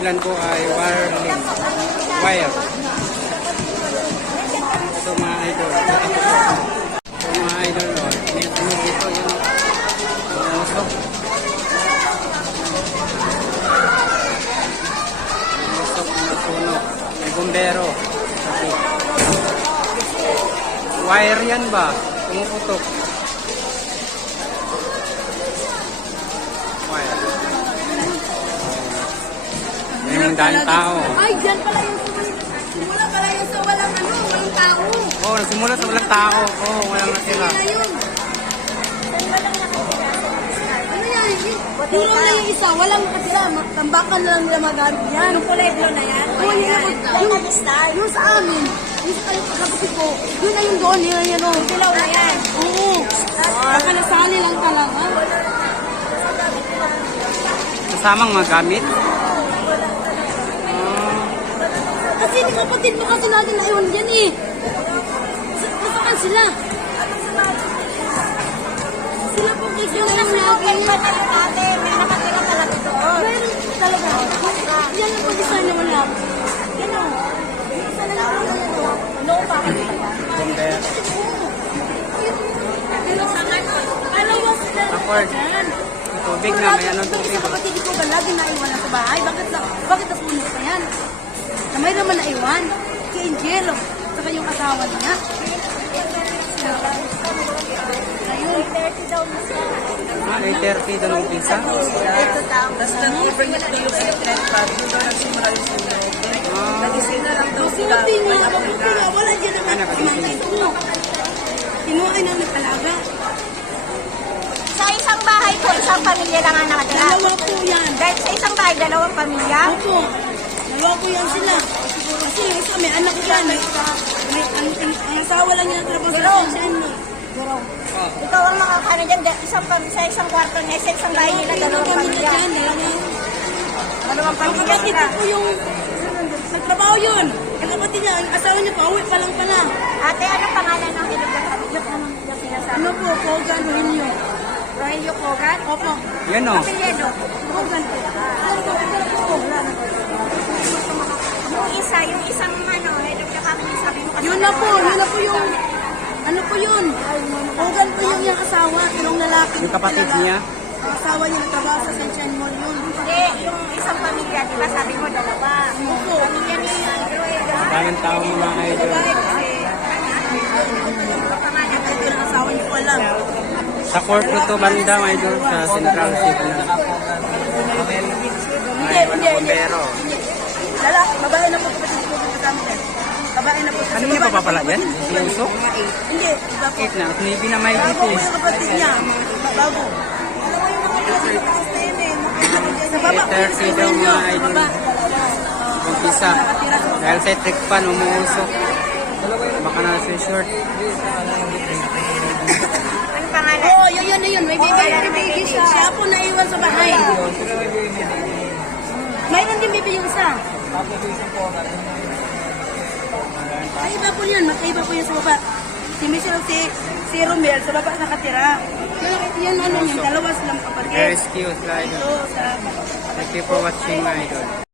dahilan ko ay wire. Ito mga idol. Ito mga idol. Sinunog dito yung usok. Usok na sunog. May bumbero. Wire yan ba? Pumuputok. Wire. Yung daming tao. Ay, dyan pala yung simula pala yung sa walang walang tao. Oo, nagsimula sa walang tao. Oo, walang natira. Ano yun? Ano yan? Tulong na yung isa, walang nakatira. Tambakan na lang nila magamit yan. Yung kulay blue na yan? Oo, yung sa amin. Yung sa kapatid ko. Yun na yung doon. Yun yan o. Pilaw na yan. Oo. Baka nasali lang talaga. Kasamang magamit. Kasi yung kapatid mo kasi natin naiwan dyan eh. Nasaan sila? Sila po kasi yung naiwan natin. May nakatira talaga doon. Meron talaga. Yan ang pag-isa na wala. Yan o. Isa na lang yan o. Noong pa ka dito ba? Bumbero. Alawas sila. Accord. Tubig na, may anong tubig. Sa kapatid ko ba lagi naiwan na sa bahay? Bakit nasunog pa yan? Na may naman naiwan. Si Angel, saka yung asawa niya. Ayun. 30 daw na siya. 8:30 doon ang umpisa. Tapos nag-bring it to you sa trend pa. Doon daw nagsimula yung sunog. Nagising na lang daw sila. Mabuti nga. Wala dyan naman. Kinuha ng nakalaga. Sa isang bahay po, isang pamilya lang ang nakatira. Dalawa po yan. Dahil sa isang bahay, dalawang pamilya. Opo. Dalawa po yan sila. Kasi yung isa, may anak yan. Ang asawa lang niya trabaho sa sensyon mo. Ikaw ang makakano dyan, sa isang kwarto niya, sa isang bahay nila, dalawang pamilya. Dalawang pamilya Kapatid sila. ko yung nagtrabaho yun. Ang kapatid niya, ang asawa niya pa, uwi pa lang pala. Ate, anong pangalan ng hilig ng pamilya? Yung sinasabi? Ano po, Kogan Rogelio. Rogelio Kogan? Opo. Yan o. Apelyedo. Kogan po. Yung isang hilig na kami yung sabi mo kasi. Yun na po yung, ano po yun? Kogan po yung asawa, yung lalaki. Yung kapatid niya. Ang asawa niya nagtrabaho sa Sensyon Mall yun. Hindi, yung isang pamilya, di ba sabi mo dalawa? Opo. Pamilya ni Rogelio. Daming tao mga idol. Babae kasi, ang asawa niya po alam. Sa court ko to banda mga idol sa Central City. Ay, walang bumbero. Lalaki, babae na po kapatid ko kasama niya. Babae na po. Ano niya pa pala yan? Yung usok? Hindi, iba po. 8 na. Maybe na may dito Bago eh. yung kapatid niya. Bago. Sa baba. 8:30 daw mga idol. Umpisa. Dahil sa trick pan, umuusok. Baka na sa short. Anong pangalan? Oo, yun. May baby siya. Siya po naiwan sa bahay. Mayroon din baby yung isa. Ay, iba po yun. Magkaiba po yun sa baba. Si Michelle, si Romel, sa baba nakatira. Yan ano yun, dalawa silang kapatid. Rescue sila idol. Ito, sa Thank you for watching mga idol.